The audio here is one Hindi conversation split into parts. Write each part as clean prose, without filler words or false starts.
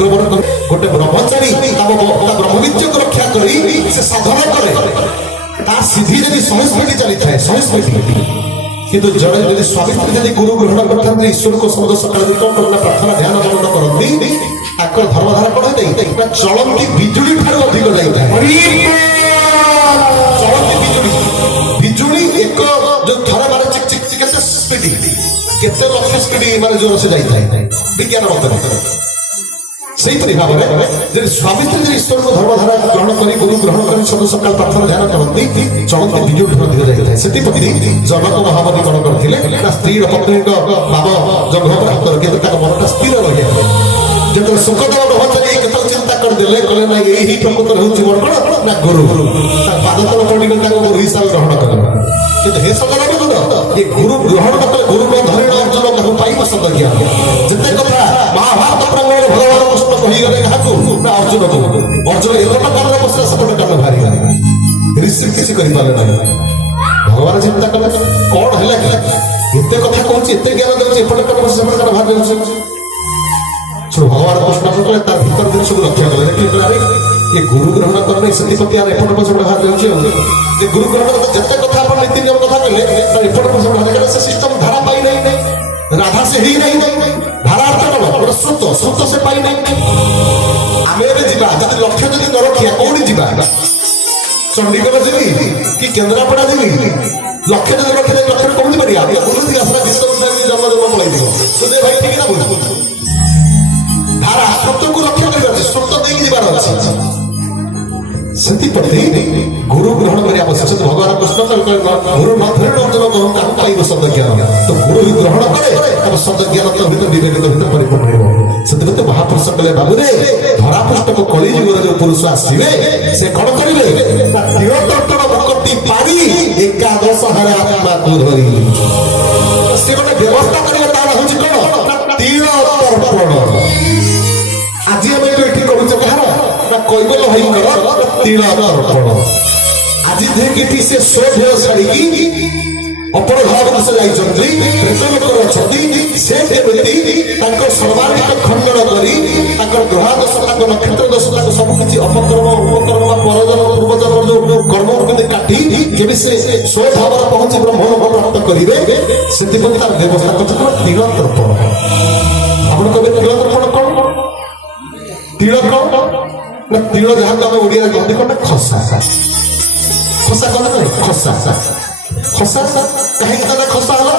गोटे ब्रह्मचारी ब्रह्मविद्यक रक्षा करी से साधना करे सीधी जब 100 स्पीड चली था 100 स्पीड किंतु जड़े यदि स्वामित्री यदि गुरु ग्रहण करते ईश्वर को शब्द सकाल प्रार्थना ध्यान मनन करती धर्मधारा कौन होता चलती बिजुली ठार अधिक जाता है चलती बिजुली एक जो थरे मारे चिक चिक चिक स्पीड केते लक्ष स्पीड माने जोर से जाता है विज्ञान मत सेहीपरि भाव में जब स्वामित्री जब ईश्वर को धर्मधारा ग्रहण कर गुरु ग्रहण कर सब सकाल प्रार्थना ध्यान करती चलती बिजुली ठार अधिक जाता है से जनक महामती कौन करते स्त्री पत्नी भाव जगह हाथ रखिए मनटा स्थिर रही जब सुखदेव ब्रह्मचारी केत चिंता करदे कहले ना यही प्रकृत होची बड़ ना गुरु पाद तल पड़िले गुरु हिसाब ग्रहण करें हे सदर ये गुरु ग्रहण कले गुरु को धरिण अर्जुन कहू पाइब सद ज्ञान जिते कथा महाभारत प्रांगण भगवान कृष्ण कही गले काकू ना अर्जुन को अर्जुन एक प्रकार बसला सपट कान भारी ऋषि किसी करि पाले ना भगवान चिंता कले कौन हैला एते कथा कहूची एते ज्ञान देउची एपट कान बस सपट कान भारी भगवान कृष्ण कहले तार भीतर दिन सब रक्षा कले ये गुरु ग्रहण करने सतीपति यार एपट पछ बाहर जाउची ये गुरु ग्रहण जते कथा अपन नीति नियम कथा कहले तार एपट पछ बाहर गले से सिस्टम धारा पाई नहीं राधा से ही नहीं धारा अर्थ कौन गोटे श्रुत श्रुत से पाई नहीं आमे एबे जिबा जति लक्ष्य जति न रखिया कोडी जिबा चंडीगढ़ जीवी कि केंद्रापड़ा जीवी लक्ष्य जति रखिया लक्ष्य कोडी परिया ये बोलु दिया सारा विश्वविद्यालय जन्म जन्म पळाई दियो सुदे भाई ठीक ना बोल धारा श्रुत को रक्षा कर श्रुत देकी जीवार अछि सतीपति गुरु ग्रहण करिया आवश्यक भगवान कृष्ण गुरु न धरे अर्जुन कहूं काहू पाइब शब्द ज्ञान तो गुरु ही ग्रहण करे तब शब्द ज्ञान तो भीतर विवेक भीतर परिपूर्ण हो सतीपति महापुरुष कहले बाबू रे धरा पृष्ठ को कली युग जो पुरुष आसीबे से कोन करिवे तीर तर्पण मुक्ति पारी एकादश हरे आत्मा को धरी से गोटे व्यवस्था करिवे तारा होछि कोन तीर तर्पण आज हम एठी कहूछ कहार ना कइबल होई कर तीर तर्पण आज देखि से शोध छाड़ी अपर भाव से जाई चंद्री प्रेत लोक अछती से व्यक्ति तांको सर्वाधिक खंडन करी तांको ग्रह दोष तांको नक्षत्र दोष तांको सब किछि अपकर्म उपकर्म परजन पूर्वजन जो कर्म के काटी केबे से शोध भाव पहुंची ब्रह्म लोक प्राप्त करिवे सेति पति तार व्यवस्था करछ तीर तर्पण आपण कबे तीर तर्पण कोन तीर कोन ना तीर जहाँ को ओडिया कहते कोन खसा खसा कोन खसा खसा कहीं का खसा होला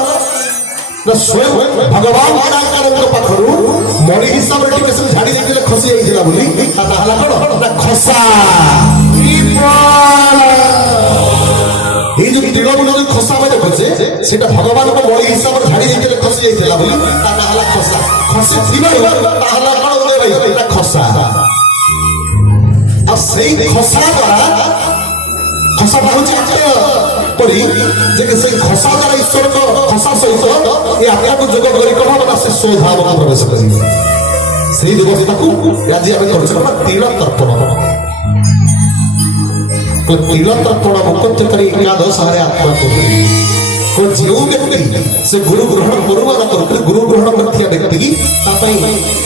ना स्वयं भगवान नारायण पाखरु मरी हिसाब रे टिके से झाड़ी देले खसी आइथिला बोली ता हला कोन ना खसा ये जो तीर बोलो खसा में देखछे सेटा भगवान को मरी हिसाब रे झाड़ी देले खसी आइथिला बोली ता हला खसा खसी थिबा ता हला कोन ओले भाई एटा खसा आ सेई खसा द्वारा खसा पहुंची परी जे से खसा द्वारा ईश्वर को खसा सहित ये आत्मा को जोग करी कोन बना से स्वभाव को प्रवेश करी सेई व्यवस्था को आज हम करछ ना तीर तर्पण तो तीर तर्पण मुक्त करी एकादश हरे आत्मा को को जो व्यक्ति से गुरु ग्रहण करवा न करते गुरु ग्रहण करथिया व्यक्ति ता पई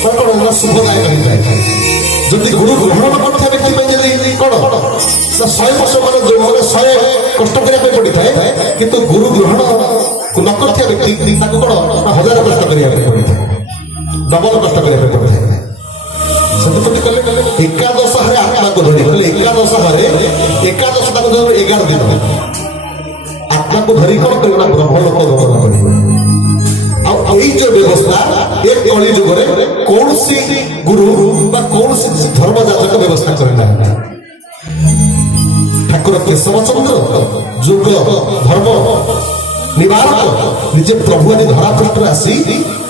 कोन शुभदायक होई जाय जदि गुरु ग्रहण करथिया व्यक्ति पई जदि कोन ना 100 वर्ष माने जो माने 100 कष्ट करिया पे पड़ी थाए किंतु गुरु ग्रहण को न करथिया व्यक्ति ताको कोन 1000 कष्ट करिया पे पड़ी थाए डबल कष्ट करिया पे पड़ी थाए सतपति कले एकादश हरे आत्मा को धरि बोले एकादश हरे एकादश ताको 11 दिन आत्मा को धरि कोन करना ब्रह्म लोक गमन करियो आ एई जो व्यवस्था एक कली युग रे कौन सी गुरु बा कौन सी धर्म जातक व्यवस्था करना ठाकुर केशव चंद्र युग धर्म निवारक निजे प्रभु आदि धरा पृष्ठ आसी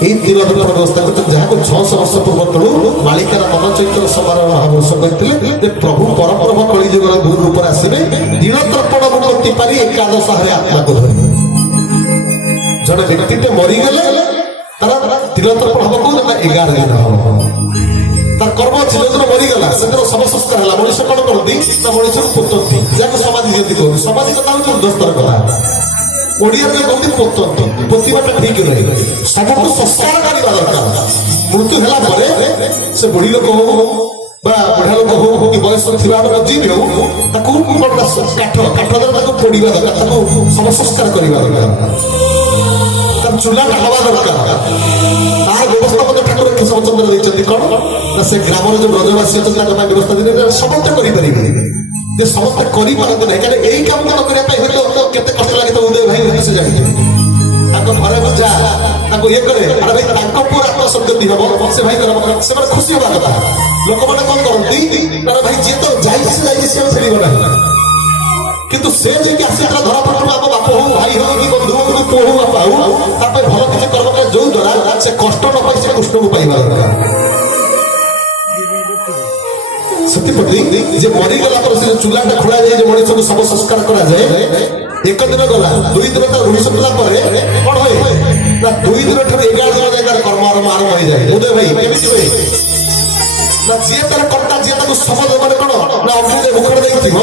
एई तीर तर्पण व्यवस्था करते जहाँ को 600 वर्ष पूर्व तलु मालिकार मन चैत्र समारोह महावर्ष कहते जे प्रभु परम ब्रह्म कली युग गुरु रूप आसबे तीर तर्पण मुक्ति पारी एकादश हरे आत्मा को धरि जन व्यक्ति मरी गले तारा तीर तर्पण हम को 11 दिन हम तार कर्म अच्छी जो मरी गला से शव संस्कार है मनुष्य कौन करती ना मनुष्य पोतंती जहाँ समाधि दिखती कहते समाधि कथा हूँ दस्तर कथा ओडिया कहते पोतंती पोतीबाटा ठीक रहे सबको संस्कार करवा दरकार ମୃତ୍ୟୁ ହେଲା ପରେ ସେ ବୁଢୀ ଲୋକ ହଉ ବା ବୁଢା ଲୋକ ହଉ କି ବୟସ ଥିବା ଲୋକ ଯିଏ ବି ହଉ ତାକୁ କାଠ ଦ୍ୱାରା ତାକୁ ପୋଡିବା ଦରକାର, ତାକୁ ଶବ ସଂସ୍କାର କରିବା ଦରକାର, ତାର ଚୁଲାଟା ହବା ଦରକାର। ତାର ବ୍ୟବସ୍ଥା ମଧ୍ୟ ଠାକୁର କେଶବଚନ୍ଦ୍ର ଦେଇଛନ୍ତି କଣ ନା ସେ ଗ୍ରାମର ଯୋଉ ବ୍ରଜବାସୀ ଅଛନ୍ତି ତାଙ୍କ ପାଇଁ ବ୍ୟବସ୍ଥା ଦେଇଛନ୍ତି ସମସ୍ତେ କରିପାରିବେ, ଯେ ସମସ୍ତେ କରିପାରନ୍ତି ନାହିଁ। କାରଣ ଏଇ କାମ ନ କରିବା ପାଇଁ ହୁଏତ କେତେ କଷ୍ଟ ଲାଗେ ତ ଉଦୟ ଭାଇ ସେ ଜାଣିଛନ୍ତି। ତାଙ୍କ ଘରେ ଯା ତାଙ୍କୁ ଇଏ କରେ, ଆରେ ଭାଇ ତାଙ୍କ ପୁଅ ଆତ୍ମସନ୍ତୁଷ୍ଟି ହବ, ସେ ଭାଇ ସେମାନେ ଖୁସି ହବା କଥା। ଲୋକମାନେ କଣ କରନ୍ତି ତାର ଭାଇ ଯିଏ ତ ଯାଇଛି ସେ ଯାଇଛି, ସେ ଫେରିବ ନାହିଁ। କିନ୍ତୁ ସେ ଯାଇକି ଆସିଥିଲା ଧରା ପଟରୁ ଆମ ବାପ ହଉ ଭାଇ ହଉ କି ବନ୍ଧୁ ହଉ କି ପୁଅ ହଉ ବାପା ହଉ ତା ପାଇଁ ଭଲ କିଛି କର୍ମ କରେ, ଯୋଉ ଦ୍ୱାରା ସେ କଷ୍ଟ ନ ପାଇ ସେ କୃଷ୍ଣକୁ ପାଇବା ଦରକାର। ସେଥିପ୍ରତି ଯେ ମରିଗଲା ପରେ ସେ ଚୁଲାଟା ଖୋଳାଯାଏ, ଯେ ମଣିଷକୁ ଶବ ସଂସ୍କାର କରାଯାଏ, ଏକ ଦିନ ଗଲା, ଦୁଇ ଦିନ ତାର ରୁଢି ସରିଲା ପରେ କଣ ହୁଏ ନା 2 ଦିନ ଠାରୁ 11 ଦିନ ଯାଏ ତାର କର୍ମ ଆରମ୍ଭ ହେଇଯାଏ। ଉଦୟ ଭାଇ କେମିତି ହୁଏ ନା ଯିଏ ତାର କର୍ତ୍ତା, ଯିଏ ତାକୁ ଶବ ମାନେ କଣ ନା ଅଗ୍ନିରେ ମୁଖରେ ଦେଇଥିବ,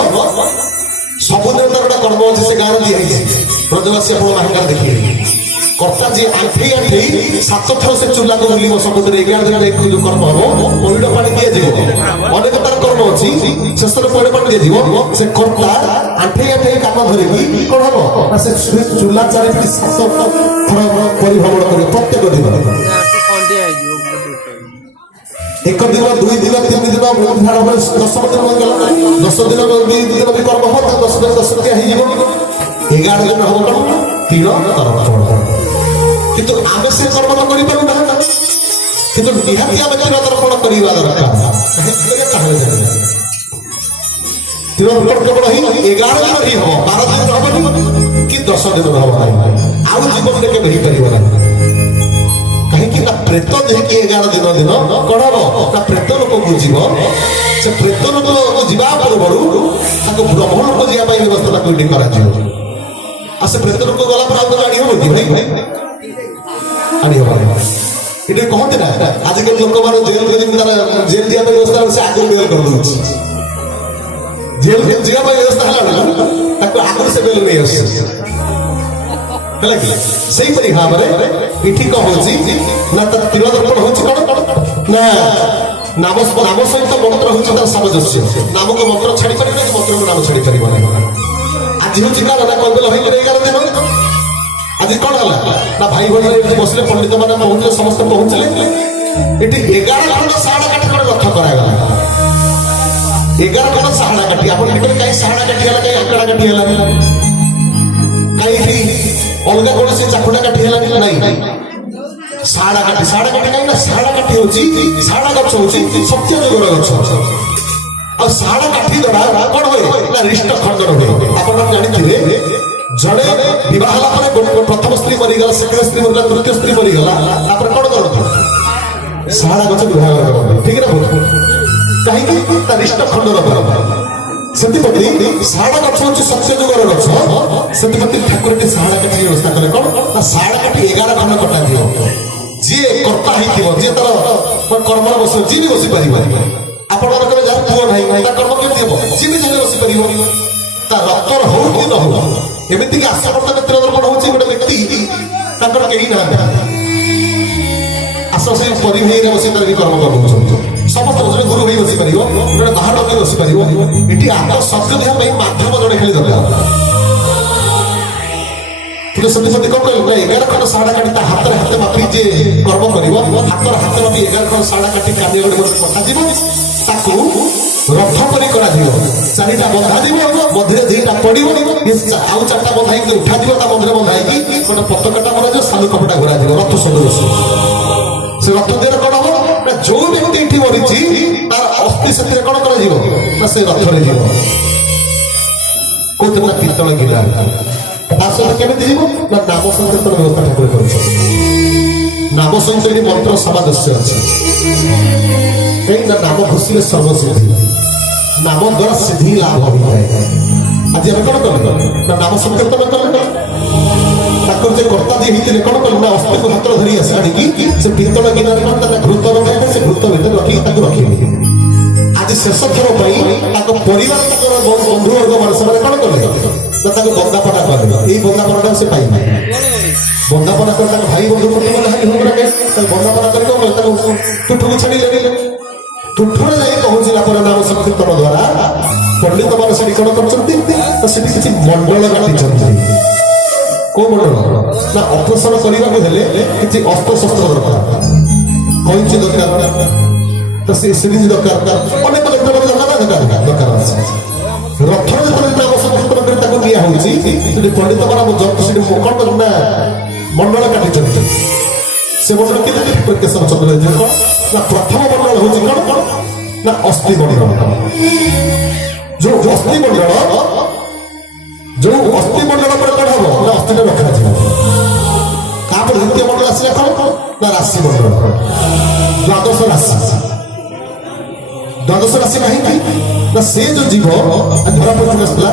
ସବୁଦିନ ତାର ଗୋଟେ କର୍ମ ଅଛି ସେ ଗାଁରେ ଦିଆହେଇଛି। ବ୍ରଜବାସୀ ଆପଣ ମାହାଙ୍ଗାରେ ଦେଖିବେ କର୍ତ୍ତା ଯିଏ ଆଣ୍ଠେଇ 7 ଥର ସେ ଚୁଲାକୁ ବୁଲିବ ସବୁଦିନ 11 ଦିନ ଯୋଉ କର୍ମ ହବ, ପଇଡ଼ ପାଣି ଦିଆଯିବ, ଅନେକ ତାର କର୍ମ ଅଛି, ଶେଷରେ ପଇଡ଼ ପାଣି ଦିଆଯିବ। ସେ କର୍ତ୍ତା ଆଣ୍ଠେଇ କାମ ଧରିକି କଣ ହବ ନା ସେ ଚୁଲା ଚାରିପଟେ 7 ଥର ପରିଭ୍ରମଣ କରିବ ପ୍ରତ୍ୟେକ ଦିନ। 1 ଦିନ 2 ଦିନ 3 ଦିନ 10 ଦିନ ହେଇଗଲା, 10 ଦିନ 2 ଦିନ ବି କର୍ମ ହବ, 10 ଦିନ 10 ଦିନ ହେଇଯିବ, 11 ଦିନ ହବ କଣ ତିଳ ତର୍ପଣ। କିନ୍ତୁ ଆମେ ସେ କର୍ମ ତ କରିପାରୁନା, କିନ୍ତୁ ନିହାତି ଆମେ ତିଳ ତର୍ପଣ କରିବା ଦରକାର। ତିଳ ତର୍ପଣ କେବଳ ହିଁ 11 ଦିନ ହିଁ ହବ, 12 ଦିନ ହବନି କି 10 ଦିନ ହବ ନାହିଁ, ଆଉ ଜୀବନରେ କେବେ ହେଇପାରିବ ନାହିଁ। କାହିଁକି ନା ପ୍ରେତ ଯେକି 11 ଦିନ କଣ ହବ ନା ପ୍ରେତ ଲୋକକୁ ଯିବ, ସେ ପ୍ରେତ ଲୋକକୁ ଯିବା ପୂର୍ବରୁ ତାକୁ ବ୍ରହ୍ମ ଲୋକ ଯିବା ପାଇଁ ବ୍ୟବସ୍ଥା ତାକୁ ଏଠି କରାଯିବ। ଆଉ ସେ ପ୍ରେତ ଲୋକ ଗଲା ପରେ ଆଉ ତ ଆଣି ହବ କି ଭାଇ ଆଣି ହବ। ଏଠି କହନ୍ତି ନା ଆଜିକାଲି ଲୋକମାନେ ଜେଲ ଯିବା ପାଇଁ ବ୍ୟବସ୍ଥା ସେ ଆଗରୁ ବେଲ କରିଦଉଛି, ଜେଲ ଯିବା ପାଇଁ ବ୍ୟବସ୍ଥା ହେଲା ତାକୁ ଆଗରୁ ସେ ବେଲ ନେଇ ଆସୁଛି ହେଲା କି। ସେଇପରି ଭାବରେ ଏଠି କଣ ହଉଛି ନା ତାର ତିଳ ଦର୍ପଣ ହଉଛି କଣ ନା ନାମ ସହିତ ମନ୍ତ୍ର ହଉଛି ତାର ସାମଞ୍ଜସ୍ୟ। ନାମକୁ ମନ୍ତ୍ର ଛାଡି ପାରିବ ନା, ମନ୍ତ୍ରକୁ ନାମ ଛାଡି ପାରିବ ନାହିଁ। ଆଜି ହଉଛି କାରଣ ନା କହିଦେଲେ ହେଇଗଲେ 11 ଦିନ। ଆଜି କଣ ହେଲା ନା ଭାଇ ଭଉଣୀ ଏଠି ବସିଲେ, ପଣ୍ଡିତ ମାନେ ପହଞ୍ଚିଲେ, ସମସ୍ତେ ପହଞ୍ଚିଲେ, ଏଠି 11 ଖଣ୍ଡ ସାହାଡ଼ା କାଠି ଗୋଟେ ରଥ କରାଗଲା। 11 ଖଣ୍ଡ ସାହାଡ଼ା କାଠି। ଆପଣ ଦେଖିବେ କାହିଁ ସାହାଡ଼ା କାଠି ହେଲା, କାହିଁ ଆଙ୍କଡ଼ା କାଠି ହେଲାନି, କାହିଁ ଅଲଗା କୌଣସି ଚାକୁଣ୍ଡା କାଠି ହେଲାନି ନାହିଁ, ସାହାଡ଼ା କାଠି। ସାହାଡ଼ା କାଠି କାହିଁକି ନା ସାହାଡ଼ା କାଠି ହଉଛି, ସାହାଡ଼ା ଗଛ ହଉଛି ସତ୍ୟ ଯୁଗର ଗଛ। ଆଉ ସାହାଡ଼ା କାଠି ଦ୍ୱାରା କଣ ହୁଏ ନା ରିଷ୍ଟ ଖଣ୍ଡନ ହୁଏ। ଆପଣ ଜାଣିଥିବେ ଜଣେ ବିବାହ ହେଲା ପରେ ପ୍ରଥମ ସ୍ତ୍ରୀ ମରିଗଲା, ସେକେଣ୍ଡ ସ୍ତ୍ରୀ ମରିଗଲା, ତୃତୀୟ ସ୍ତ୍ରୀ ମରିଗଲା, ତାପରେ କଣ କରନ୍ତି ସାହାଡ଼ା ଗଛ ବିବାହ କରନ୍ତି, ଠିକ ନା ଭୁଲ? କାହିଁକି ତା ରିଷ୍ଟ ଖଣ୍ଡନ କରନ୍ତି। ସେଥିପ୍ରତି ସାହାଡ଼ା ଗଛ ହଉଛି ସତ୍ୟ ଯୁଗର ଗଛ। ସେଥିପ୍ରତି ଠାକୁରଟି ସାହାଡ଼ା କାଠି ବ୍ୟବସ୍ଥା କଲେ କଣ ନା ସାହାଡ଼ା କାଠି 11 ଖଣ୍ଡ କଟାଯିବ। ଯିଏ କର୍ତ୍ତା ହେଇଥିବ, ଯିଏ ତାର କର୍ମରେ ବସିବ, ଯିଏ ବି ବସିପାରିବ। ଆପଣଙ୍କର ଯାହାର ପୁଅ ନାହିଁ ତା କର୍ମ କେମିତି ହବ? ଯିଏ ବି ଚାହିଁଲେ ବସିପାରିବ, ତା ରକ୍ତର ହଉ କି ନ ହଉ। ଏମିତିକି ଆଶାବର୍ତ୍ତନ ତିଳ ଦର୍ପଣ ହଉଛି ଗୋଟେ ବ୍ୟକ୍ତି ତାଙ୍କର କେହି ନାହାନ୍ତି, ଆସ ସେ ପରିଭେଇରେ ବସି ତାର ବି କର୍ମ କରୁଛନ୍ତି। ସମସ୍ତେ ଜଣେ ଗୁରୁ ହେଇ ବସିପାରିବ, ଜଣେ ବାହାର ଲୋକ ବସିପାରିବ। ଏଠି ଆତ୍ମ ସତ୍ୟ ଦେବା ପାଇଁ ମାଧ୍ୟମ ଜଣେ ଖାଲି ଦରକାର। କିନ୍ତୁ ସେଥିପ୍ରତି କଣ କହିଲେ ନା 11 ଖଣ୍ଡ ସାହାଡ଼ା କାଠି ତା ହାତରେ ହାତେ ମାପି ଯିଏ କର୍ମ କରିବ, ହାତରେ ହାତେ ମାପି 11 ଖଣ୍ଡ ସାହାଡ଼ା କାଠି କାନି ଗୋଟେ କଟାଯିବ, ତାକୁ ରଥ ପରି କରାଯିବ। 4ଟା ବନ୍ଧାଯିବ, ମଝିରେ 2ଟା ପଡିବ, ଆଉ 4ଟା ବନ୍ଧା ହେଇକି ଉଠାଯିବ, ତା ମଝିରେ ବନ୍ଧା ହେଇକି ଗୋଟେ ପତାକାଟା ମରାଯିବ, ସାଲୁ କପଟା ଘୋରାଯିବ, ରଥ ସଦୃଶ। ସେ ରଥ ଦେହରେ କଣ ହବ ନା ଯୋଉ ବ୍ୟକ୍ତି ଏଠି ମରିଛି ତାର ଅସ୍ଥି ସେଥିରେ କଣ କରାଯିବ ନା ସେ ରଥରେ ଯିବ। କୋଉଥିରେ ନା ପିତ୍ତଳ ଗିଲା। ତା ସହିତ କେମିତି ଯିବ ନା ନାମ ସଂକୀର୍ତ୍ତନ ବ୍ୟବସ୍ଥା ଠାକୁର କରିଛନ୍ତି। ନାମ ସହିତ ଏଠି ମନ୍ତ୍ର ସାମଞ୍ଜସ୍ୟ ଅଛି। କାହିଁକି ନା ନାମ ଘୋଷିଲେ ସର୍ବସିଦ୍ଧି, ନାମ ଦ୍ୱାରା ସିଦ୍ଧି ଲାଭ ହୋଇଥାଏ। ଆଜି ଆମେ କଣ କଲେ ନା ନାମ ସଂକୀର୍ତ୍ତନ କଲେ, ତାଙ୍କର ଯେ କର୍ତ୍ତା ଯିଏ ହେଇଥିଲେ କଣ କଲେ ନା ଅସ୍ଥିକୁ ହାତରେ ଧରି ଆସି ଆଣିକି ସେ ପିତ୍ତଳ ଗିନାରେ କଣ ତାର ଘୃତ ରଖାଇବେ, ସେ ଘୃତ ଭିତରେ ରଖିକି ତାକୁ ରଖିବେ। ଆଜି ଶେଷ ଥର ପାଇଁ ତାଙ୍କ ପରିବାର ତାଙ୍କର ବନ୍ଧୁବର୍ଗ ମାନେ ସେମାନେ କଣ କଲେ ନା ତାକୁ ବନ୍ଦାପନା କଲେ। ଏଇ ବନ୍ଦାପନାଟା ସେ ପାଇବେ। ବନ୍ଦାପନା କରି ତାଙ୍କ ଭାଇ ବନ୍ଧୁ କୁଟୁମ୍ବ ନାହିଁ ବନ୍ଦାପନା କରି କଣ କଲେ ତାକୁ ତୁଠକୁ ଛାଡ଼ିଲେ। ତୁଠରେ ଯାଇ ପହଞ୍ଚିଲା ପରେ ନାମ ସଂକୀର୍ତ୍ତନ ଦ୍ୱାରା ପଣ୍ଡିତ ମାନେ ସେଠି କଣ କରୁଛନ୍ତି ତ ସେଠି କିଛି ମଣ୍ଡଳ କାଟିଛନ୍ତି। କୋଉ ମଣ୍ଡଳ ନା ଅପସର କରିବାକୁ ହେଲେ କିଛି ଅସ୍ତ୍ରଶସ୍ତ୍ର ଦରକାର, କଇଁଚି ଦରକାର, ତ ସେ ସିରିଞ୍ଜ ଦରକାର, ଅନେକ ଦରକାର ଅଛି। ରଥ ଯେତେବେଳେ ନାମ ସଂକୀର୍ତ୍ତନ କରି ତାକୁ ନିଆ ହଉଛି ସେଠି ପଣ୍ଡିତ ମାନେ ସେଠି କଣ ନା ମଣ୍ଡଳ କାଟିଛନ୍ତି। ସେ ମଣ୍ଡଳ କେତେ କେଶବ ଚନ୍ଦ୍ର କଣ ନା ପ୍ରଥମ ମଣ୍ଡଳ ହଉଛି କଣ ନା ଅସ୍ଥି ମଣ୍ଡଳ। ଯୋଉ ଅସ୍ଥି ମଣ୍ଡଳ ପରେ କଣ ହବ ନା ଅସ୍ଥିଟା ରଖାଯିବ। ତାପରେ ଦ୍ୱିତୀୟ ମଣ୍ଡଳ ଆସିଲା କଣ ନା ରାଶି ମଣ୍ଡଳ, ଦ୍ୱାଦଶ ରାଶି। ଦ୍ୱାଦଶ ରାଶି କାହିଁକି ନା ସେ ଯୋଉ ଜୀବ ଧରା ପଡିଥିଲା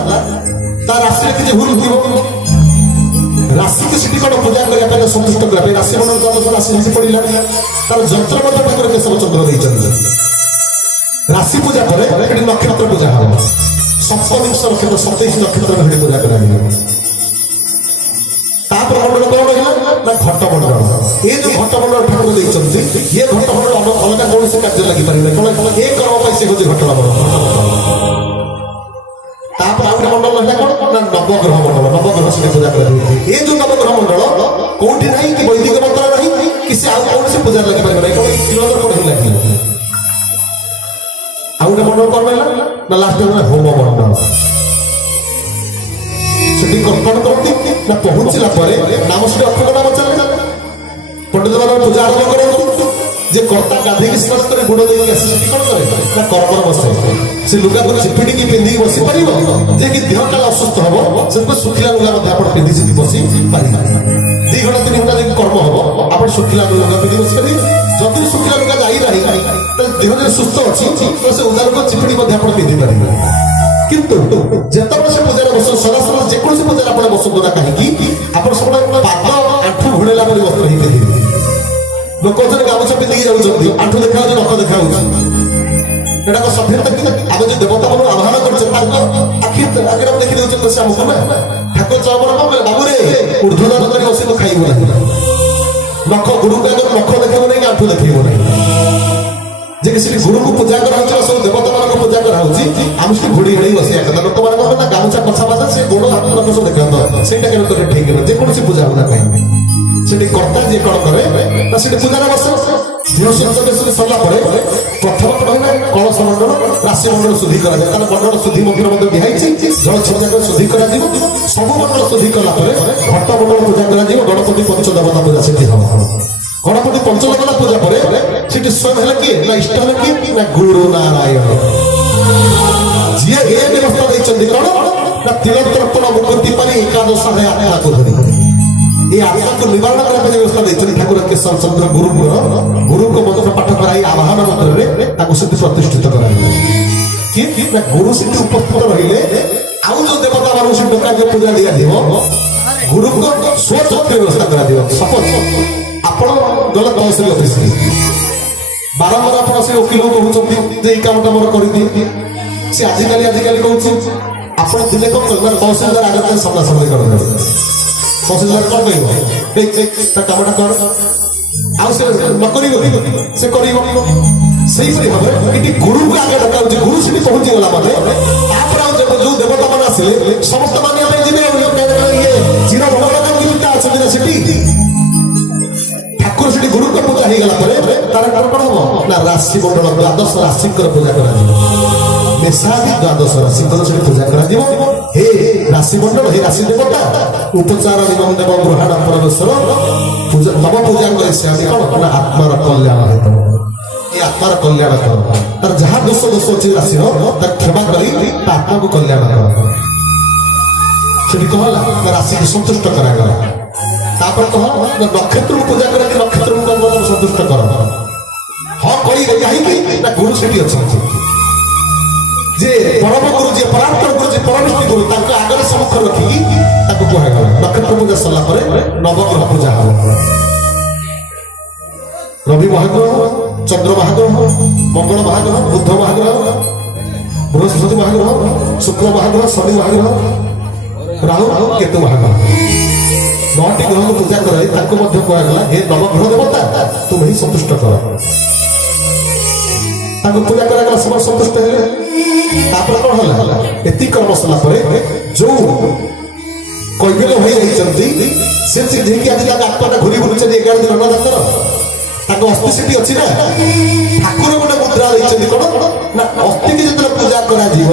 ତା ରାଶିରେ କିଛି ଭୁଲ ଥିବ, ରାଶିକୁ ସେଠି କଣ ପୂଜା କରିବା ପାଇଁ ସନ୍ତୁଷ୍ଟ କରିବା ପାଇଁ ରାଶି ମଣ୍ଡଳ ଦ୍ୱାଦଶ ରାଶି ସେଠି ପଡିଲା। ତାର ଯନ୍ତ୍ର ମଧ୍ୟ ତାଙ୍କର କେଶବ ଚନ୍ଦ୍ର ଦେଇଛନ୍ତି। ରାଶି ପୂଜା ପରେ ସେଠି ନକ୍ଷତ୍ର ପୂଜା ହବ। ସପ୍ତବିଂଶ ନକ୍ଷତ୍ର 27 ନକ୍ଷତ୍ର ସେଠି ପୂଜା କରାଯିବ। ତାପରେ ମଣ୍ଡଳ କଣ ରହିଲା ନା ଘଟ ମଣ୍ଡଳ। ଏ ଯୋଉ ଘଟ ମଣ୍ଡଳ ଠାକୁର ଦେଇଛନ୍ତି ଇଏ ଘଟ ମଣ୍ଡଳ ଅଲଗା କୌଣସି କାର୍ଯ୍ୟ ଲାଗିପାରିବେ କଣ ଏ କର୍ମ ପାଇଁ ସେ ହଉଛି ଘଟ ମଣ୍ଡଳ। ତାପରେ ଆଉ ଗୋଟେ ମଣ୍ଡଳ ରହିଲା କଣ ନା ନବଗ୍ରହ ମଣ୍ଡଳ। ନବଗ୍ରହ ସେଠି ପୂଜା କରାଯିବ। ଏ ଯୋଉ ନବଗ୍ରହ ମଣ୍ଡଳ କୋଉଠି ନାହିଁ କି ବୈଦିକ ମନ୍ତ୍ର ନାହିଁ କି ସେ ଆଉ କୌଣସି ପୂଜା ଲାଗିପାରିବ ନାହିଁ, କୌଣସି ତିଳଦର କୋଉଠି ଲାଗିବ। ଆଉ ଗୋଟେ ମଣ୍ଡଳ କଣ ରହିଲା ନା ଲାଷ୍ଟ ହୋମ ମଣ୍ଡଳ। ସେଠି କଣ କରନ୍ତି ନା ପହଞ୍ଚିଲା ପରେ ନାମ ସେଠି ଅକ୍ଷର ନାମ ଚାଲେ। ପଣ୍ଡିତ ମାନେ ପୂଜା ଆରମ୍ଭ କରନ୍ତି ଯେ କର୍ତ୍ତା ଗାଧେଇକି ସ୍ନାନ କରି ଗୁଡ଼ ଦେଇକି ଆସି ସେଠି କଣ କରେ ନା କର୍ମରେ ବସେ। ସେ ଲୁଗାକୁ ଚିପିଡ଼ିକି ପିନ୍ଧିକି ବସି ପାରିବ, ଯେ କି ଦେହ କାଳ ଅସୁସ୍ଥ ହବ ସେଥିପାଇଁ ଶୁଖିଲା ଲୁଗା ମଧ୍ୟ ଆପଣ ପିନ୍ଧି ସେଠି ବସି ପାରିବେ। 2 ଘଣ୍ଟା 3 ଘଣ୍ଟା ଯଦି କର୍ମ ହବ ଆପଣ ଶୁଖିଲା ଲୁଗା ପିନ୍ଧି ବସି ପାରିବେ। ଯଦି ଶୁଖିଲା ଲୁଗା ଯାଇନାହିଁ ତାହେଲେ ଦେହ ଯଦି ସୁସ୍ଥ ଅଛି ତ ସେ ଉଦାରକୁ ଚିପିଡ଼ି ମଧ୍ୟ ଆପଣ ପିନ୍ଧି ପାରିବେ। କିନ୍ତୁ ଯେତେବେଳେ ସେ ପୂଜାରେ ବସ ସଦାସର୍ବଦା ଯେକୌଣସି ପୂଜାରେ ଆପଣ ବସନ୍ତୁ ନା କାହିଁକି ଆପଣ ସବୁବେଳେ ପାଦ ଆଣ୍ଠୁ ଘୋଡ଼େଇଲା ପରି ବସ୍ତ୍ର ହିଁ ପିନ୍ଧିବେ। ଲୋକ ଅଛନ୍ତି ଗାମୁଛା ପିନ୍ଧିକି ଯାଉଛନ୍ତି, ଆଣ୍ଠୁ ଦେଖାଯାଉଛି, ନଖ ଦେଖାଯାଉଛି। ଏଟାକ ସଭ୍ୟତା କି ଆମେ ଯୋଉ ଦେବତା ମାନଙ୍କୁ ଆହ୍ୱାନ କରୁଛେ ତାଙ୍କ ଆଖିରେ ଦେଖି ଦେଉଛନ୍ତି ସେ ଆମକୁ ନା। ଠାକୁର ଚରମର କଣ କହିଲେ ବାବୁରେ ଉର୍ଦ୍ଧ୍ୱଦାନ କରି ବସି ତ ଖାଇବ ନାହିଁ, ନଖ ଗୁରୁଙ୍କ ଆଗରେ ନଖ ଦେଖେଇବ ନାହିଁ କି ଆଣ୍ଠୁ ଦେଖେଇବ ନାହିଁ। ଯେ କି ସେଠି ଗୁରୁଙ୍କୁ ପୂଜା କରାହଉଛି ବା ସବୁ ଦେବତା ମାନଙ୍କୁ ପୂଜା କରାହଉଛି ଆମେ ସେଠି ଘୋଡ଼ି ଘୋଡ଼ି ବସିବା କଥା। ଲୋକମାନେ କଣ ନା ଗାମୁଛା କଛା ବାଜା ସେ ଗୋଡ଼ ହାତ ନଖ ସବୁ ଦେଖାନ୍ତ ସେଇଟା କେବେ କଲେ ଠିକ ନୁହେଁ। ଯେକୌଣସି ପୂଜା ହୁଏ ନା କାହିଁକି ସେଠି କର୍ତ୍ତା ଯିଏ କଣ କରେ ନା ସେଠି ପୂଜାରେ ବସେ। ଦେହ ସୁସ୍ଥ ସରିଲା ପରେ ପ୍ରଥମ ରହିଲା କଳସ ମଣ୍ଡଳ ରାଶି ମଣ୍ଡଳ ଶୁଦ୍ଧି କରାଯାଏ। କାରଣ ମଣ୍ଡଳ ଶୁଦ୍ଧି ମନ୍ଦିର ମଧ୍ୟ ଦିଆହେଇଛି, ଜଳ ଛିଞ୍ଚାକ ଶୁଦ୍ଧି କରାଯିବ। ସବୁ ମଣ୍ଡଳ ଶୁଦ୍ଧି କଲା ପରେ ଘଟ ମଣ୍ଡଳ ପୂଜା କରାଯିବ। ଗଣପତି ପଞ୍ଚଦେବତା ପୂଜା ସେଠି ହବ। ଗଣପତି ପଞ୍ଚଦେବତା ପୂଜା ପରେ ସେଠି ସ୍ୱୟଂ ହେଲେ କିଏ ନା ଇଷ୍ଟ ହେଲେ କିଏ ନା ଗୁରୁ ନାରାୟଣ, ଯିଏ ଏ ବ୍ୟବସ୍ଥା ଦେଇଛନ୍ତି କଣ ନା ତିଳତର୍ପଣ ମୁକୁତି ପାଇଁ ଏକାଦଶ ଆତ୍ମାକୁ ଧରି এই আত্মাকে নিবারণ করার ব্যবস্থা ଦେଇଛନ୍ତି ঠাকুর কেশব চন্দ্র গুরুଙ୍କ ମନ୍ତ୍ର ପାଠ କରାଇ ଆବାହନ ମନ୍ତ୍ରରେ ତାକୁ ସେଠି ପ୍ରତିଷ୍ଠିତ କରାଯିବ। କି ନା ଗୁରୁ ସେଠି ଉପସ୍ଥିତ ରହିଲେ ଆଉ ଯୋଉ ଦେବତା ମାନଙ୍କୁ ସେଠି ଡକାଯିବ ପୂଜା ଦିଆଯିବ। ଗୁରୁଙ୍କ ସ୍ୱଚକ୍ର ବ୍ୟବସ୍ଥା କରାଯିବ। ସପୋଜ ଆପଣ ଗଲେ ତହସିଲ ଅଫିସରେ ବାରମ୍ବାର ଆପଣ ସେ ଓକିଲକୁ କହୁଛନ୍ତି ଯେ ଏଇ କାମଟା ମୋର କରିଦିଏ, ସେ ଆଜିକାଲି କହୁଛି ଆପଣ ଦିନେ କଣ କରିବେ ତହସିଲଦାର ଆଗରେ ସମାସମୟ କରିଦେବେ। ତହସିଲଦାର କଣ କହିବ ତା କାମଟା କର, ଆଉ ସେ ନ କରିବ ସେ କରିବ। ସେଇପରି ଭାବରେ ଏଠି ଗୁରୁଙ୍କୁ ଆଗେ ଡକାଉଛି। ଗୁରୁ ସେଠି ପହଞ୍ଚିଗଲା ମାନେ ତାପରେ ଆଉ ଯୋଉ ଦେବତା ମାନେ ଆସିଲେ ସମସ୍ତ ମାନିବା ପାଇଁ ଯିବେ। ଇଏ ଚିର ଭଗବାନ କେମିତି ଅଛନ୍ତି ନା ସେଠି ଠାକୁର ସେଠି ଗୁରୁଙ୍କ ପୂଜା ହେଇଗଲା ପରେ ତାର କଣ ହବ ନା ରାଶି ମଣ୍ଡଳ ଦ୍ୱାଦଶ ରାଶିଙ୍କର ପୂଜା କରାଯିବ। মেষাদি দ্বাদশ রাশিଙ୍କର ସେଠି ପୂଜା କରାଯିବ। ହେ ରାଶି ମଣ୍ଡଳ ହେ ରାଶି ଦେବତା ଉପଚାର ନିମମ ଦେବ ଗ୍ରହଣ ପରମେଶ୍ୱର ପୂଜା ତମ ପୂଜା କରି ସେ ଆଜି କଣ ନା ଆତ୍ମାର କଲ୍ୟାଣ ହେବ। ଏ ଆତ୍ମାର କଲ୍ୟାଣ କର, ତାର ଯାହା ଦୋଷ ଅଛି ରାଶିର ତାକୁ କ୍ଷମା କରି ତା ଆତ୍ମାକୁ କଲ୍ୟାଣ କର। ସେଠି କହ ହେଲା ରାଶିକୁ ସନ୍ତୁଷ୍ଟ କରାଗଲା। ତାପରେ କହ ନକ୍ଷତ୍ରକୁ ପୂଜା କରାଯାଏ। ନକ୍ଷତ୍ରକୁ ସନ୍ତୁଷ୍ଟ କର। ହଁ କହିବେ କାହିଁକି ନା ଗୁରୁ ସେଠି ଅଛନ୍ତି। যে পরম গুরু যে পরাত্পর গুরু যে পরমেশ্বর গুরু তাকে আগরে সম্মুখ রখিকি তাকে কুহাগলা। নক্ষত্র পূজা সরিলা পরে নবগ্রহ পূজা হব। রবি মহাগ্রহ, চন্দ্র মহাগ্রহ, মঙ্গল মহাগ্রহ, বুধ মহাগ্রহ, বৃহস্পতি মহাগ্রহ, শুক্র মহাগ্রহ, শনি মহাগ্রহ, রাহু কেতু মহাগ্রহ। 9ଟି ଗ୍ରହକୁ ପୂଜା କରାଯାଏ ତାଙ୍କୁ ମଧ୍ୟ କୁହାଗଲା ହେ ନବଗ୍ରହ ଦେବତା ତୁମେ ହିଁ ସନ୍ତୁଷ୍ଟ କର। ତାଙ୍କୁ ପୂଜା କରାଗଲା, ସେମାନେ ସନ୍ତୁଷ୍ଟ ହେଲେ। ତାପରେ କଣ ହେଲା, ଏତିକି କର୍ମ ସରିଲା ପରେ ଯୋଉ କୈବଲ୍ୟ ଭାଇ ରହିଛନ୍ତି ସେ ଯିଏକି ଆଜି ତାଙ୍କ ଆତ୍ମାଟା ଘୁରି ବୁଲୁଛନ୍ତି 11 ଦିନ ନରାତ୍ର, ତାଙ୍କ ଅସ୍ଥି ସେଠି ଅଛି ନା। ଠାକୁର ଗୋଟେ ମୁଦ୍ରା ଦେଇଛନ୍ତି କଣ ନା, ଅସ୍ଥିକି ଯେତେବେଳେ ପୂଜା କରାଯିବ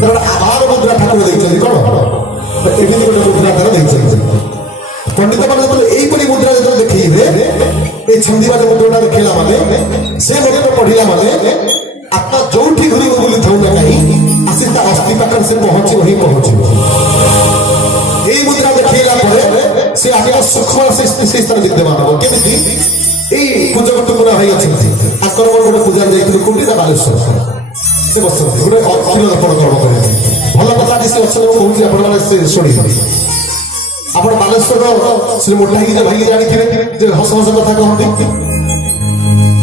ତାର ଆଭାର ମୁଦ୍ରା ଠାକୁର ଦେଇଛନ୍ତି କଣ, ଏମିତି ଗୋଟେ ମୁଦ୍ରା ତାର ଦେଇଛନ୍ତି। ପଣ୍ଡିତ ମାନେ ଯେତେବେଳେ ଏଇପରି ମୁଦ୍ରା ଯେତେବେଳେ ଦେଖେଇବେ, এই ଛନ୍ଦିବାଦ ମୁଦ୍ରାଟା ଦେଖେଇଲା ମାନେ, ସେ ମନ୍ତ୍ର ପଢିଲା ମାନେ ଆତ୍ମା ଯୋଉଠି ଘୁରିବ ବୋଲି ଥାଉ ନା କାହିଁ ଆସି ତା ଅସ୍ଥି ପାଖରେ ସେ ପହଞ୍ଚିବ ହିଁ ପହଞ୍ଚିବ। এই মুদ্রা দেখাইলা পরে সে আগে সূক্ষ্ম সেই স্থানে বিদ্যমান হব। কেমিতি এই পূজকটুকুনা ভাই অଛନ୍ତି আଙ୍କର ଗୋଟେ ପୂଜା ଯାଇଥିଲୁ କୋଉଠି ନା ବାଲେଶ୍ୱର। ସେ ବସନ୍ତି ଗୋଟେ ଅକ୍ଷର କର୍ମ କରିବା ଭଲ କଥା ଆଜି ସେ ଅଛନ୍ତି, ମୁଁ କହୁଛି ଆପଣମାନେ ସେ ଶୁଣିବେ। ଆପଣ ବାଲେଶ୍ୱରର ଶ୍ରୀ ମୋଟା ହେଇକି ଯେ ଭାଇ ଜାଣିଥିବେ ଯେ ହସ ହସ କଥା କହନ୍ତି,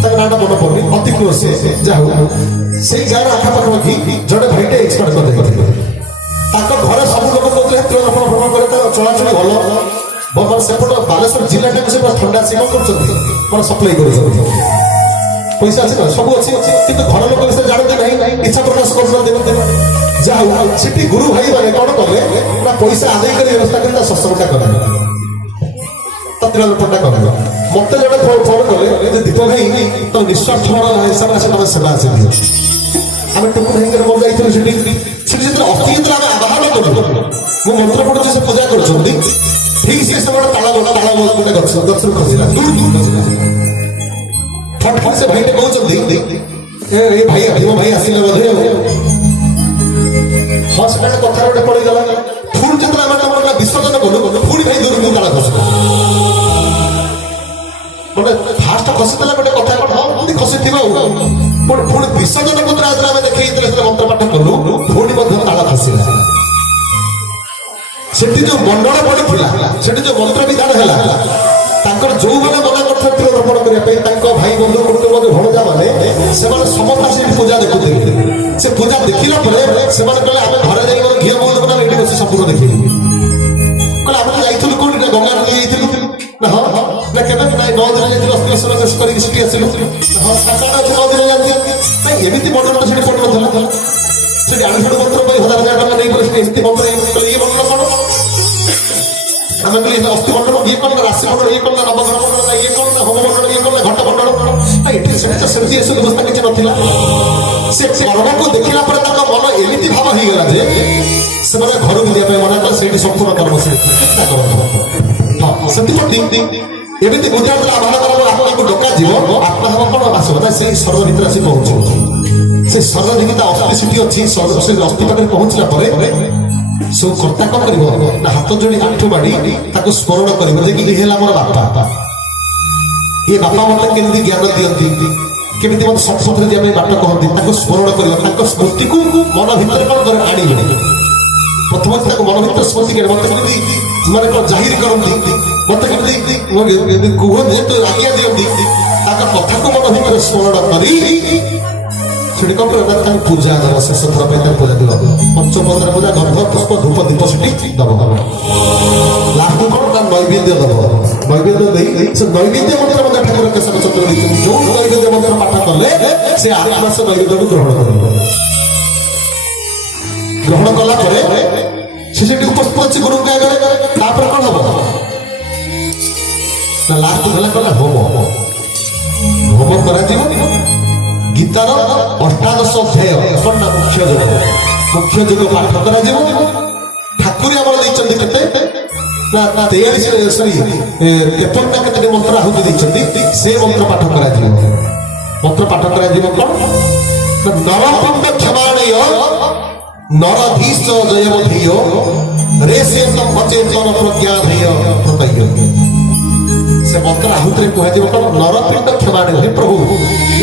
ତାଙ୍କ ନାଁଟା ମନେ ପଡୁନି, ଅତି କ୍ଲୋଜ ସେ, ଯାହା ହଉ ସେଇ ଗାଁର ଆଖାପାଖାପାଖି ଜଣେ ଭାଇଟେ ଏକ୍ସପାର୍ଟ କରିଯାଇଥିଲେ। ତାଙ୍କ ଘରେ ସବୁ ଲୋକ କହୁଥିଲେ ତିଳପଣ ଭ୍ରମଣ করে ତାର ଚଳାଚଳି ଭଲ। ବର୍ତ୍ତମାନ ସେପଟ ବାଲେଶ୍ୱର ଜିଲ୍ଲାଟାକୁ ସେ ଥଣ୍ଡା ସେ କଣ କରୁଛନ୍ତି, ମାନେ ସପ୍ଲାଇ କରୁଛନ୍ତି। ପଇସା ଅଛି ନା, ସବୁ ଅଛି, କିନ୍ତୁ ଘର ଲୋକ ବିଷୟରେ ଜାଣନ୍ତି ନାହିଁ, ଇଚ୍ଛା ପ୍ରକାଶ କରୁଛନ୍ତି। ଯାହା ହଉ ସେଠି ଗୁରୁ ଭାଇ ମାନେ କଣ କଲେ ନା, ପଇସା ଆଦାୟ କରି ବ୍ୟବସ୍ଥା କରି ତା ଶସ୍ତ୍ରଟା କଲେ, ତା ତିଳପଣଟା କଲେ। ମତେ ଜଣେ ଫୋନ କଲେ ଯେ ଦୀପ ଭାଇ ତମ ନିଃସ୍ୱାର୍ଥ ହିସାବରେ ଆସି ତମେ ସେବା ଆସିବି। ଆମେ ଟୁକୁ ଭାଇଙ୍କର ମନ ଯାଇଥିଲୁ ସେଠି ଯେତେବେଳେ ଅସ୍ଥି ଯେତେବେଳେ ଆମେ ଆବାହନ କଲୁ, ମୁଁ ମନ୍ତ୍ର ପଢୁଛି, ସେ ପୂଜା କରୁଛନ୍ତି, ଠିକ ସେ ସମୟରେ ତାଳ ଗୋଟେ ଗଛରୁ ଖସିଲା। ଫଟ ସେ ଭାଇଟେ କହୁଛନ୍ତି ଏ ଭାଇ ଭୀମ ଭାଇ ଆସିଲେ ବୋଧେ। ହଁ ସେଟା କଥା ଗୋଟେ ପଳେଇଗଲା। ପୁଣି ଯେତେବେଳେ ଆମେ ତମର ବିସର୍ଜନ କଲୁ, ପୁଣି ଭାଇ ଦୂରକୁ ତାଳ ଖସିଲା। ଗୋଟେ ଫାଷ୍ଟ ଖସିଦେଲା ଗୋଟେ କଥା କଣ, ହଁ ଖସିଥିବ ଆଉ। ପୁଣି ବିସର୍ଜନ ମୁଦ୍ରା ଯେତେବେଳେ ଆମେ ଦେଖେଇଥିଲେ ସେତେବେଳେ ମନ୍ତ୍ର ପାଠ କଲୁ, ପୁଣି ମଧ୍ୟ ତାଳ ଖସିଲା। ସେଠି ଯୋଉ ମଣ୍ଡଳ ପଡିଥିଲା, ସେଠି ଯୋଉ ମନ୍ତ୍ର ବିଧାନ ହେଲା, ତାଙ୍କର ଯୋଉମାନେ ମନା କରିଥିଲେ ତିଳ ଦର୍ପଣ କରିବା ପାଇଁ, ତାଙ୍କ ଭାଇ ବନ୍ଧୁ କୁଟୁମ୍ବ ଭଣଜା ମାନେ, ସେମାନେ ସମସ୍ତେ ସେଠି ପୂଜା ଦେଖୁଥିଲେ। ସେ ପୂଜା ଦେଖିଲା ପରେ ସେମାନେ କହିଲେ ଆମେ ଘରେ ଯାଇ ଘିଅ ବନ୍ଦ କଲେ ଏଠି ବସି ସମ୍ପୂର୍ଣ୍ଣ ଦେଖିବୁ। କହିଲେ ଆମେ ଯାଇଥିଲୁ କୋଉଠି ନା ଗଙ୍ଗା ନଦୀ ଯାଇଥିଲୁ ନା, ହଁ ନା କେବେ ନାଇଁ 9 ଦିନ ଯାଇଥିଲୁ ଅସ୍ଥି ବିସର୍ଜନ କରିକି ସେଠି ଆସିଲୁ। ହଁ ସାତ ଅଛି 9 ଦିନ ଯାଆନ୍ତି ନାଇଁ, ଏମିତି ମଣ୍ଡଳ ସେଠି ପଡୁନଥିଲା। ସେଠି ଆଣୁଷାଣୁ ମନ୍ତ୍ର ପାଇଁ 1000 ଟଙ୍କା ନେଇ ସେଠି ଏମିତି ମନ୍ତ୍ର ଇଏ ମନ୍ତ୍ର କଣ, ଆମେ କହିଲେ ଅସ୍ଥି ମଣ୍ଡଳ ଇଏ କଣ, ରାଶି ମଣ୍ଡଳ ଇଏ କଣ, ନବଗ୍ରହ ମଣ୍ଡଳ ଇଏ କଣ, ହୋମ ମଣ୍ଡଳ ଇଏ କଣ, ଘଟ ମଣ୍ଡଳ କଣ, ଏଠି ସେଠି ତ ସେମିତି ଏସବୁ ବ୍ୟବସ୍ଥା କିଛି ନଥିଲା। ସେ କର୍ମକୁ ଦେଖିଲା ପରେ ତାଙ୍କ ମନ ଏମିତି ଭାବ ହେଇଗଲା ଯେ ସେମାନେ ଘରକୁ ଯିବା ପାଇଁ ମନା କଲେ, ସେଇଠି ସମ୍ପୂର୍ଣ୍ଣ କର୍ମ ସେଥିପ୍ରତି ଏମିତି ବୁଝାଉଥିଲା ଆହ୍ୱାନ କରିବ, ଆପଣଙ୍କୁ ଡକାଯିବ, ଆତ୍ମା ହେବ କଣ ଆସିବ ନା, ସେଇ ସ୍ୱର୍ଗ ଭିତରେ ଆସି ପହଞ୍ଚିବ। ସେ ସ୍ୱର୍ଗ ଦେଖି ତା ଅସ୍ଥି ସେଠି ଅଛି, ସେ ଅସ୍ଥି ପାଖରେ ପହଞ୍ଚିଲା ପରେ ସବୁ କର୍ତ୍ତା କଣ କରିବ ନା, ହାତ ଯୋଡି ଆଣ୍ଠୁ ମାଡି ତାକୁ ସ୍ମରଣ କରିବ ଯେ କି ହେଲା ମୋର ବାପା, ଏ ବାପା ମତେ କେମିତି ଜ୍ଞାନ ଦିଅନ୍ତି, କେମିତି ମତେ ସତ୍ପଥରେ ଯିବା ପାଇଁ ବାଟ କହନ୍ତି, ତାକୁ ସ୍ମରଣ କରିବ। ତାଙ୍କ ସ୍ମୃତିକୁ ମନ ଭିତରେ କଣ করে ଆଣିବ। ପ୍ରଥମେ ତାକୁ ମନ ଭିତରେ ସ୍ମୃତି କରେ, ମତେ କେମିତି ମାନେ କଣ ଜାହିର କରନ୍ତି, ମତେ କେମିତି କୁହନ୍ତି, ଯେହେତୁ ଆଜ୍ଞା ଦିଅନ୍ତି, ତାଙ୍କ କଥାକୁ ମନ ଭିତରେ ସ୍ମରଣ କରି ସେଠି କଣ କରିବ ନା, ତାଙ୍କୁ ପୂଜା ଦେବ। ଶେଷ ଥର ପାଇଁ ତାଙ୍କୁ ପୂଜା ଦେବ, ପଞ୍ଚପଦର ପୂଜା, ଗନ୍ଧ ପୁଷ୍ପ ଧୂପ ଦୀପ ସେଠି ଦବ। ଲାଷ୍ଟ କଣ ନା ନୈବେଦ୍ୟ ଦବ। ନୈବେଦ୍ୟ ଦେଇ ସେ ନୈବେଦ୍ୟ ମନ୍ତ୍ର ମଧ୍ୟ ଠାକୁର କେଶବ ଚନ୍ଦ୍ର ଦେଇଛନ୍ତି। ଯୋଉ ନୈବେଦ୍ୟ ମନ୍ତ୍ର ପାଠ କଲେ ସେ 8 ମାସ ନୈବେଦ୍ୟକୁ ଗ୍ରହଣ କରିବ। ଗ୍ରହଣ କଲା ପରେ ସେ ସେଠି ଉପସ୍ଥିତ ଅଛି ଗୁରୁଙ୍କ ଆଗରେ। ତାପରେ କଣ ହବ ନା, ଲାଷ୍ଟ ହେଲା କଲା ହୋମ। ହୋମ କରାଯିବ। ଗୀତାର 18 ଅଧ୍ୟାୟ କଣ ନା, ମୁଖ୍ୟ ଯୋଗ ପାଠ କରାଯିବ। ଠାକୁର ଆମର ଦେଇଛନ୍ତି କେତେ ନା 53 କେତେଟି ମନ୍ତ୍ର ଆହୁତି ଦେଇଛନ୍ତି, ସେ ମନ୍ତ୍ର ପାଠ କରାଯିବ। ମନ୍ତ୍ର ପାଠ କରାଯିବ କଣ ନା, ନରପିଣ୍ଡ କ୍ଷମାଣୟ ନରଧୀଶ ଜୟବଧୀୟ ରେ ସେ ଅଚେତନ ପ୍ରଜ୍ଞାଧେୟ ପ୍ରତ୍ୟୟ। ସେ ମନ୍ତ୍ର ଆହୁତିରେ କୁହାଯିବ କଣ, ନରପିଣ୍ଡ କ୍ଷମାଣୟ, ହେ ପ୍ରଭୁ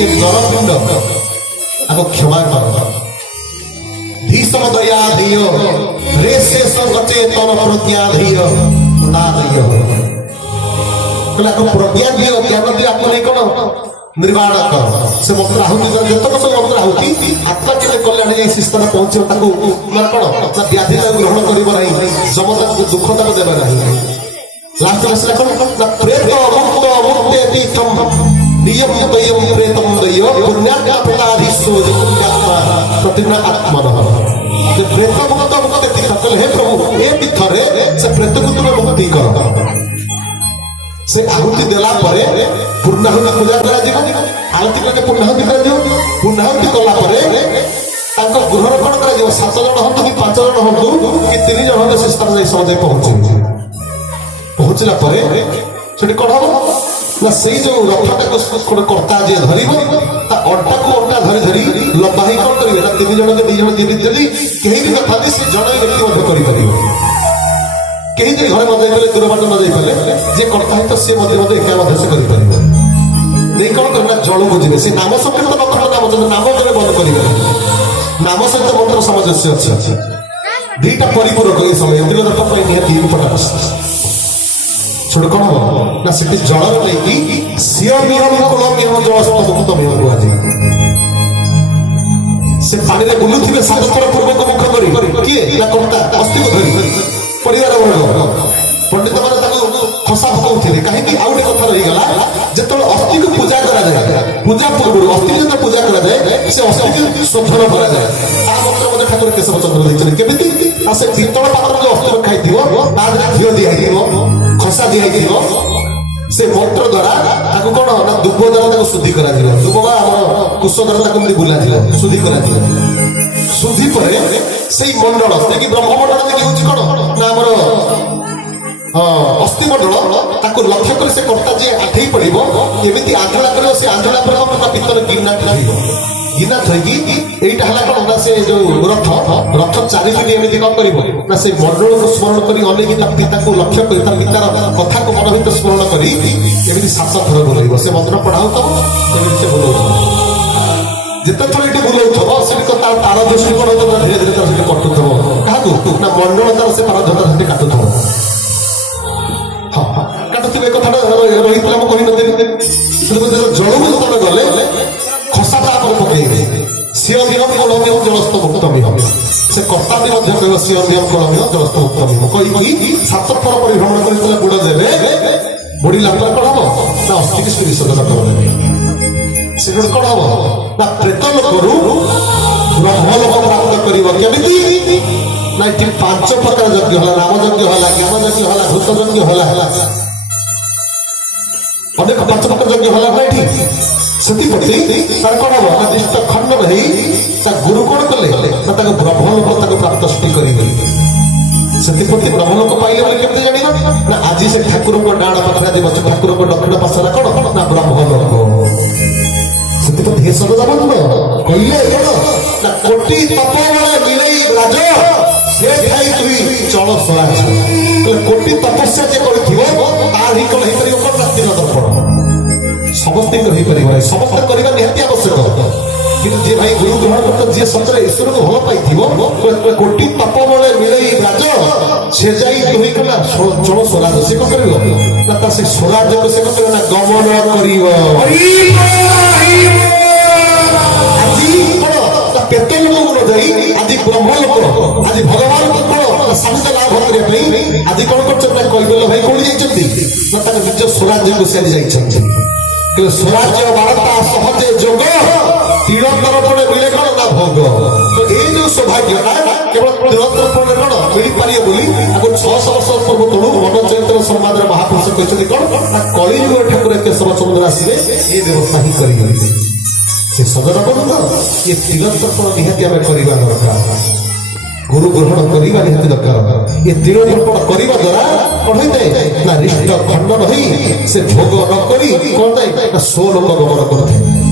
ଏ ନରପିଣ୍ଡ ଆଗ କ୍ଷମା କର। ଧୀସମ ଦୟା ଧେୟ ରେ ସେ ଅଚେତନ ପ୍ରଜ୍ଞାଧେୟ ପ୍ରତ୍ୟୟ। କହିଲେ ଆଗ ପ୍ରଜ୍ଞା ଦିଅ, ଜ୍ଞାନ ଦିଅ। ଆପଣ କଣ निर्वाण कर से मंत्र आहुति जतक सब मंत्र आहुति आत्मा केले कल्याण जाई शिस्तान पहुंचे ताको ना कोन ना व्याधि ग्रहण करिब नाही जमता दुख तक देबे नाही लास्ट में से कोन ना प्रेत मुक्त मुक्तेति तम नियम तयम प्रेतम दयो पुण्यात्मा प्रदाधिसो पुण्यात्मा प्रतिना आत्मनः जे प्रेत मुक्त मुक्तेति सकल हे प्रभु ए पिथरे से प्रेत को तुम मुक्ति कर से आहुति देला परे पूर्णाहुति पूजा करा जीव आहुति करके पूर्णाहुति करा जीव पूर्णाहुति कला परे तांको गृहर कोन करा जीव 7 जन हंतु कि 5 जन हंतु कि 3 जन हंतु से स्थान जाई समझे पहुंचला परे सेठी कोन हो ना सेई जो रथटा को कोन करता जे धरिबो ता अड्डा को अड्डा धरि लंबाई कोन करिवे ना 3 जन के 2 जन जीवित जदी केही भी कथा से जण व्यक्ति मध्य करि परिबो कहीं जो घर न जाइले दूर बाट न जाइले जे करता है तो से मध्य मध्य एका मध्य से करि परिबो नहीं कोन करना जळ बुझिबे से नाम संकीर्तन न करना नाम जब नाम करे बंद करिबे नाम सहित मंत्र सामंजस्य अछि दुईटा परिपूरक ए समय त्रिलोक पय निहति इम्पोर्टेंस छोड़ कोन हो ना सेठी जळ नै कि सियो नियम कोन नियम जळस्त मुक्त नियम आज से पानी रे बुलुथिबे सात थर पूर्वक मुख करी किए ना कोनता अस्ति को धरी परिवार वर्ग पंडित माने ताको खसा पकाउथिले काहे कि आउटे कथा रही गला जेतल अस्थि को पूजा करा जाय पूजा पूर्व अस्थि जब पूजा करा जाय से अस्थि को शोधन करा जाय आ मंत्र मने ठाकुर केशव चंद्र दैछन केमिति आ से पितल पात्र जो अस्थि खाइ दियो तादरे घियो दिया दियो खसा दिया दियो से मंत्र द्वारा ताको कोन ना दुब द्वारा ताको शुद्धि करा दियो दुबवा हमर कुश द्वारा ताको मिली बुला दियो शुद्धि करा दियो शुद्धि परे सेई मंडल कि ब्रह्म मंडल देखि होछि कोन ना हमर अस्थि मंडल ताको लक्ष्य कर से कर्ता जे आठेई पड़िबो एमिति आंधळा करियो से आंधळा पर हम पितर गिना खाइबो गिना थई एटा हला कोन ना से जो रथ चारि पिटी एमिति कोन करिवो ना से मंडल को स्मरण करी अनेक ता पिता को लक्ष्य करी ता पितार कथा को मन हित स्मरण करी एमिति 7 थर बोलैबो से मंत्र पढाउ त एमिति से बोलौ जिते थोड़ी टे बुलाउ थबो से तो तार दृष्टि कोन तो धीरे धीरे तार से कटु थबो काहू ना मंडल तार से तार धता से काटु थबो हां काटुथिबे कथाटा रोहित हम कहि नते से जळु तने गले खसाटा पर पकेइबे सियो नियम कोलमियम जलस्त मुक्त मिहम से कर्ता भी मध्य कहबो सियो नियम कोलमियम जलस्त मुक्त मिहम कहि 7 पर परिभ्रमण करितले गुड देबे बडी लापर पढाबो ना अस्थि की विसर्जन करबे सेगुड कोन हबो ना प्रेत लोकरू ब्रह्मलोक प्राप्त करिवो केमिति ना 5 प्रकार यज्ञ होला नाम यज्ञ होला ज्ञान यज्ञ होला भूत यज्ञ होला अनेक 5 प्रकार यज्ञ होला बैठी सेति पति तार कोन हबो ना दिष्ट खंड रही ता गुरु कोन कले ना ताको ब्रह्मलोक ताको प्राप्त स्थिति करिवे सेति पति ब्रह्मलोक पाइले बोले केते जानिबा ना आजि से ठाकुर को डाण पाखरा दे बच्चा ठाकुर को दक्षिण पासरा कोन ना ब्रह्मलोक सेति हे सदा बंद कहिले कोन ना कोटि तपोबले मिलई राज से खाई तुई चल सोरा कोटि तपस्या जे करथिबो तार ही कोन हे परियो कोन रात्रि दर्पण समस्त को हे परियो समस्त करबा निहति आवश्यक किंतु जे भाई गुरु ग्रहण करत जे सचरे ईश्वर को भल पाइथिबो कोटि तपोबले मिलई राज से जाई तुई कला चल सोरा से को करियो ना ता से सोरा जो से को करियो ना गमन करियो पेटे लोक न जाई आदि ब्रह्म लोक आदि भगवान को कोन सामित लाभ करे पई आदि कोन करछ ना कहिबेलो भाई कोन जाइछथि ना ता निज स्वराज्य को से जाइछथि कि स्वराज्य वार्ता सहजे जोग तिरतर पड़े मिले कोन ना भोग तो ए जो सौभाग्य ना केवल तिरतर पड़े कोन मिली पारिए बोली आगो 600 वर्ष पूर्व तळु मन चैत्र संवाद रे महापुरुष कहछथि कोन ना कलियुग ठाकुर केशव चंद्र आसीबे ए व्यवस्था ही करिबे से सदर बंद ये तिरतर्पण निहति आमे करिबा दरकार गुरु ग्रहण करिबा निहति दरकार ये तिरतर्पण करिबा द्वारा कोन होइते ना रिष्ट खंडन होई से भोग न करी कोन ताई ना सोलोक गमन करते